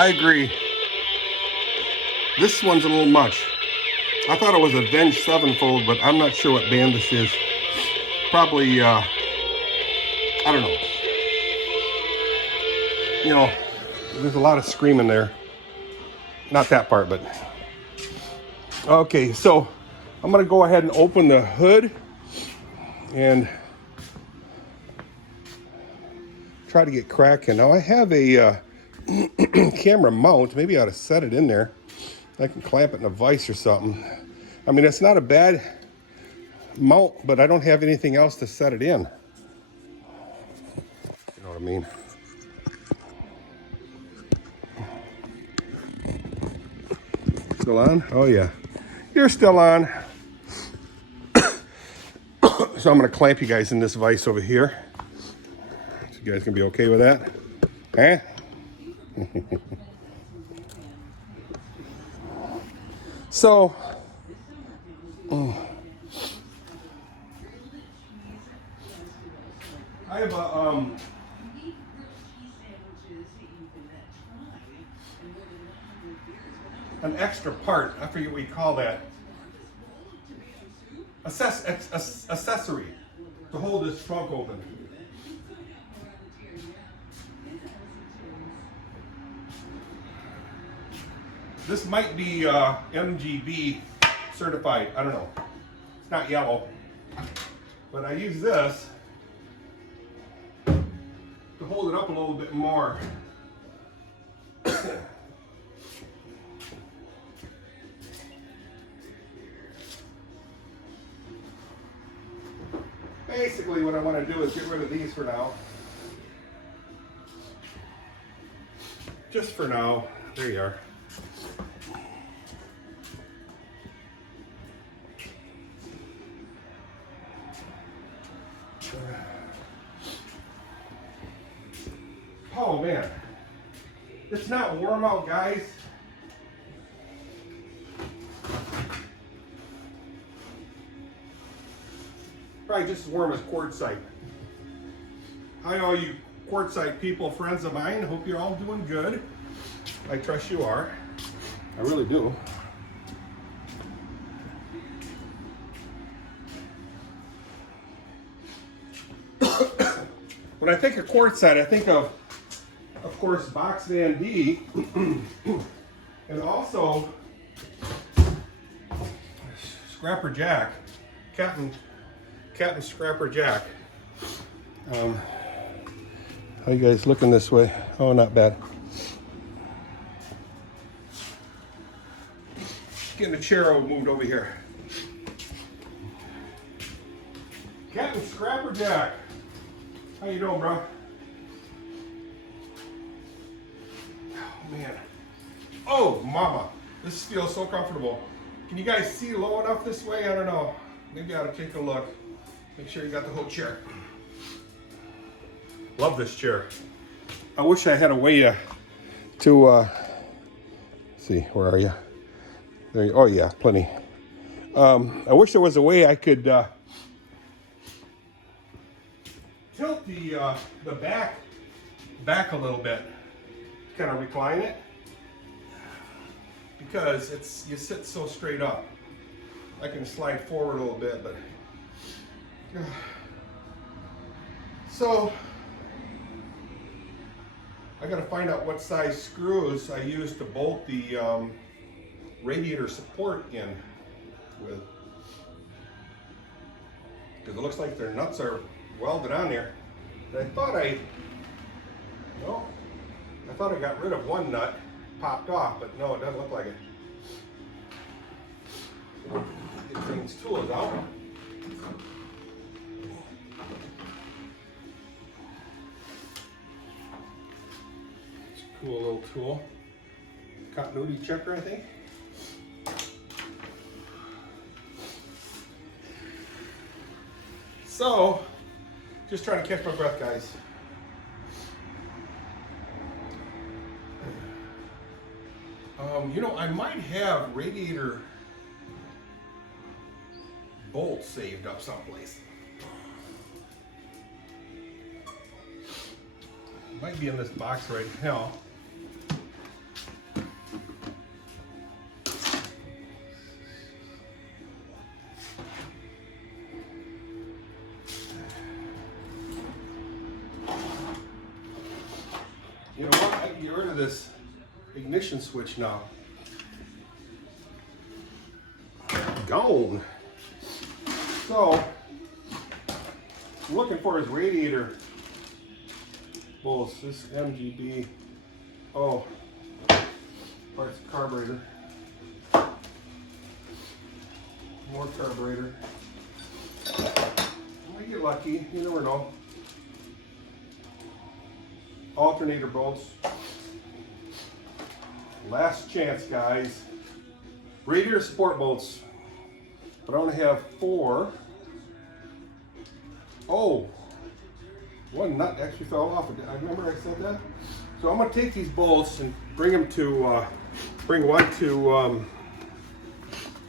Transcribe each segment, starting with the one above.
I agree. This one's a little much. I thought it was Avenged Sevenfold, but I'm not sure what band this is. Probably, I don't know. You know, there's a lot of screaming there. Not that part, but... Okay, so I'm going to go ahead and open the hood and try to get cracking. Now, I have a camera mount. Maybe I ought to set it in there. I can clamp it in a vise or something. I mean, it's not a bad mount, but I don't have anything else to set it in. You know what I mean? Still on? Oh, yeah. You're still on. So I'm going to clamp you guys in this vise over here. So you guys can be okay with that? Huh? So, I have a, an extra part, I forget what you call that, accessory to hold this trunk open. This might be MGB certified, I don't know. It's not yellow, but I use this to hold it up a little bit more. Basically what I want to do is get rid of these for now. Just for now. There you are. Oh man, it's not warm out, guys. Probably just as warm as quartzite. Hi all you quartzite people, friends of mine. Hope you're all doing good. I trust you are. I really do. When I think of quartzite, I think of course, Box Van D, and also Scrapper Jack, Captain Scrapper Jack. How you guys looking this way? Oh, not bad. Getting the chair moved over here. Captain Scrapper Jack, how you doing, bro? Man. Oh, mama. This feels so comfortable. Can you guys see low enough this way? I don't know. Maybe I ought to take a look. Make sure you got the whole chair. Love this chair. I wish I had a way to see, where are you? There you, oh yeah, plenty. I wish there was a way I could tilt the back a little bit. Kind of recline it, because you sit so straight up. I can slide forward a little bit, but so I got to find out what size screws I use to bolt the radiator support in with, because it looks like their nuts are welded on there. And I thought I got rid of one nut, popped off, but no, it doesn't look like it. Get these tools out. It's a cool little tool. Continuity checker, I think. So, just trying to catch my breath, guys. You know, I might have radiator bolts saved up someplace. Might be in this box right now. of this ignition switch now. Gone. So, I'm looking for his radiator bolts. This MGB. Oh, parts of carburetor. More carburetor. I might get lucky. You never know. Alternator bolts. Last chance, guys. Radiator support bolts. But I only have 4. Oh, one nut actually fell off. I remember I said that. So I'm going to take these bolts and bring them to, bring one to,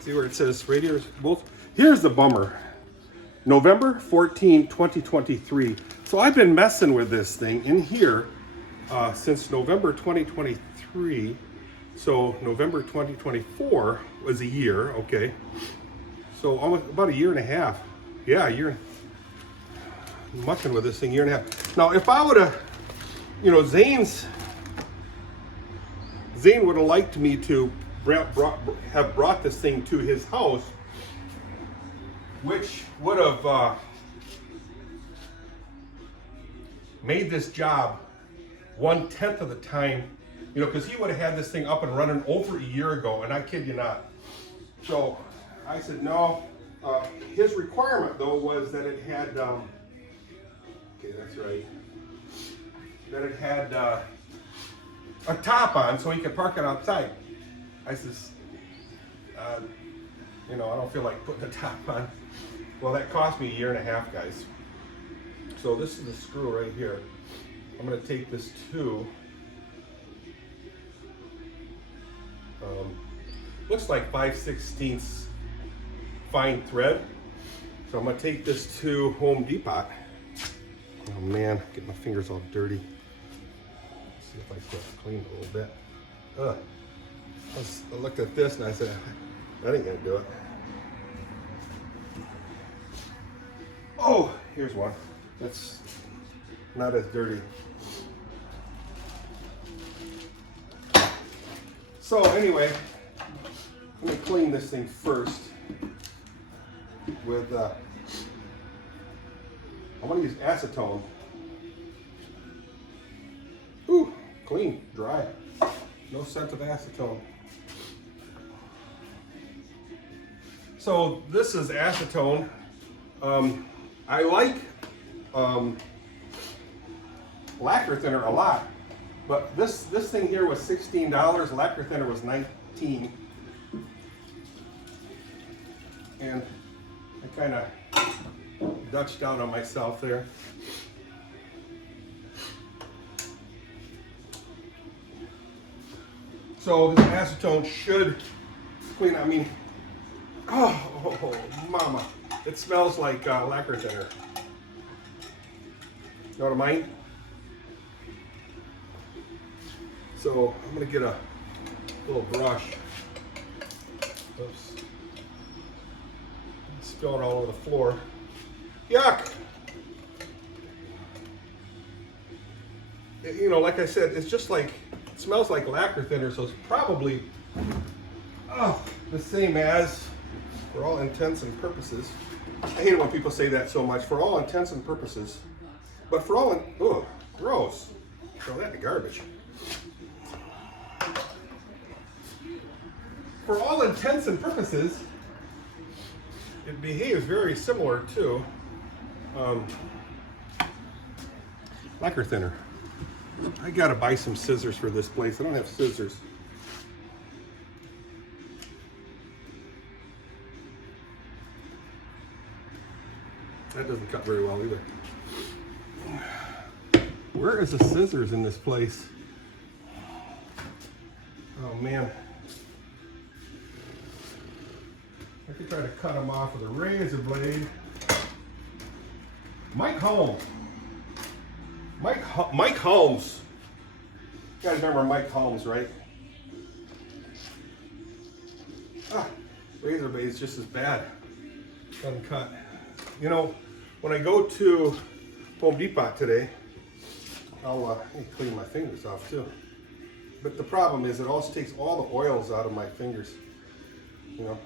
see where it says radiator bolts. Here's the bummer. November 14, 2023. So I've been messing with this thing in here since November 2023. So November 2024 was a year, okay. So almost about a year and a half. Yeah, a year. Mucking with this thing, a year and a half. Now, if I would have, you know, Zane would have liked me to have brought this thing to his house, which would have made this job 1/10 of the time, you know, because he would have had this thing up and running over a year ago, and I kid you not. So I said no. His requirement though was that it had, okay, that's right, that it had a top on so he could park it outside. I says, you know, I don't feel like putting a top on. Well, that cost me a year and a half, guys. So this is the screw right here. I'm going to take this to, looks like 5/16 fine thread. So I'm going to take this to Home Depot. Oh man, get my fingers all dirty. Let's see if I can clean it a little bit. Ugh. I looked at this and I said, that ain't gonna do it. Oh, here's one. That's not as dirty. So anyway, I'm gonna clean this thing first with, I'm gonna use acetone. Ooh, clean, dry. No scent of acetone. So this is acetone. I like lacquer thinner a lot, but this thing here was $16. Lacquer thinner was $19, and I kind of Dutched out on myself there. So this acetone should clean. I mean, oh, mama, it smells like lacquer thinner. You know what I mean? So I'm gonna get a little brush. Oops. Spill it all over the floor. Yuck! You know, like I said, it's just like, it smells like lacquer thinner, so it's probably the same as, for all intents and purposes. I hate it when people say that so much. For all intents and purposes. But for all, oh, gross. Throw that in the garbage. For all intents and purposes, it behaves very similar to lacquer thinner. I gotta buy some scissors for this place. I don't have scissors. That doesn't cut very well either. Where is the scissors in this place? Oh man. I could try to cut them off with a razor blade. Mike Holmes. Mike Holmes. You guys remember Mike Holmes, right? Razor blade's just as bad. Doesn't cut. You know, when I go to Home Depot today, I'll clean my fingers off too. But the problem is it also takes all the oils out of my fingers, you know.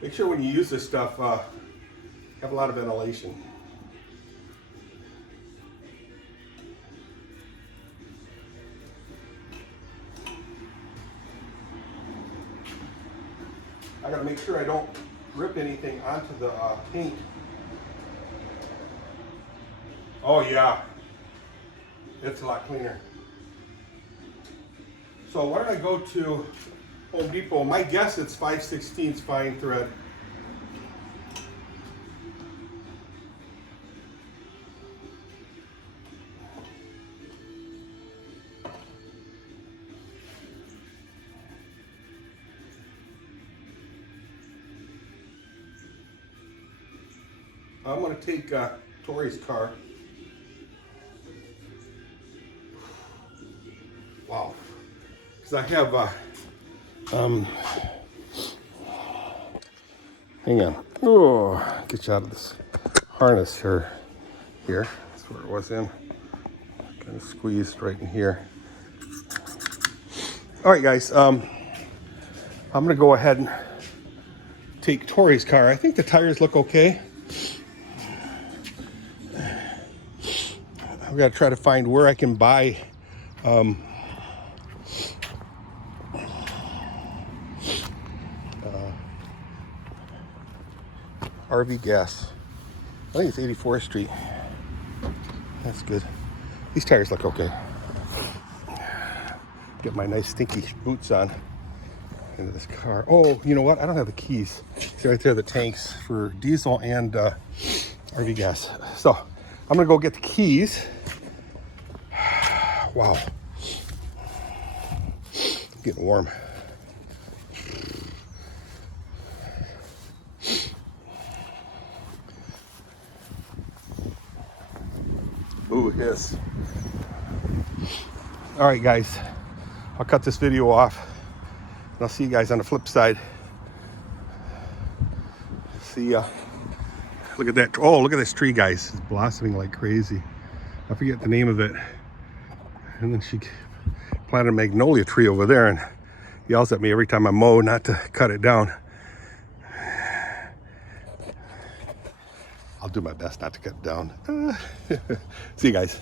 Make sure when you use this stuff, have a lot of ventilation. I gotta make sure I don't rip anything onto the paint. Oh yeah, it's a lot cleaner. So why don't I go to Home Depot? My guess it's 5/16 fine thread. I'm going to take Tori's car. Wow. Because I have, hang on. Oh, get you out of this harness here. That's where it was in. Kind of squeezed right in here. All right, guys. I'm going to go ahead and take Tori's car. I think the tires look okay. I've got to try to find where I can buy RV gas. I think it's 84th Street. That's good. These tires look okay. Get my nice stinky boots on into this car. Oh, you know what? I don't have the keys. See right there, the tanks for diesel and RV gas. So I'm gonna go get the keys. Wow. I'm getting warm. Ooh, yes. All right, guys. I'll cut this video off. And I'll see you guys on the flip side. See ya. Look at that. Oh, look at this tree, guys. It's blossoming like crazy. I forget the name of it. And then she planted a magnolia tree over there and yells at me every time I mow not to cut it down. I'll do my best not to cut it down. See you guys.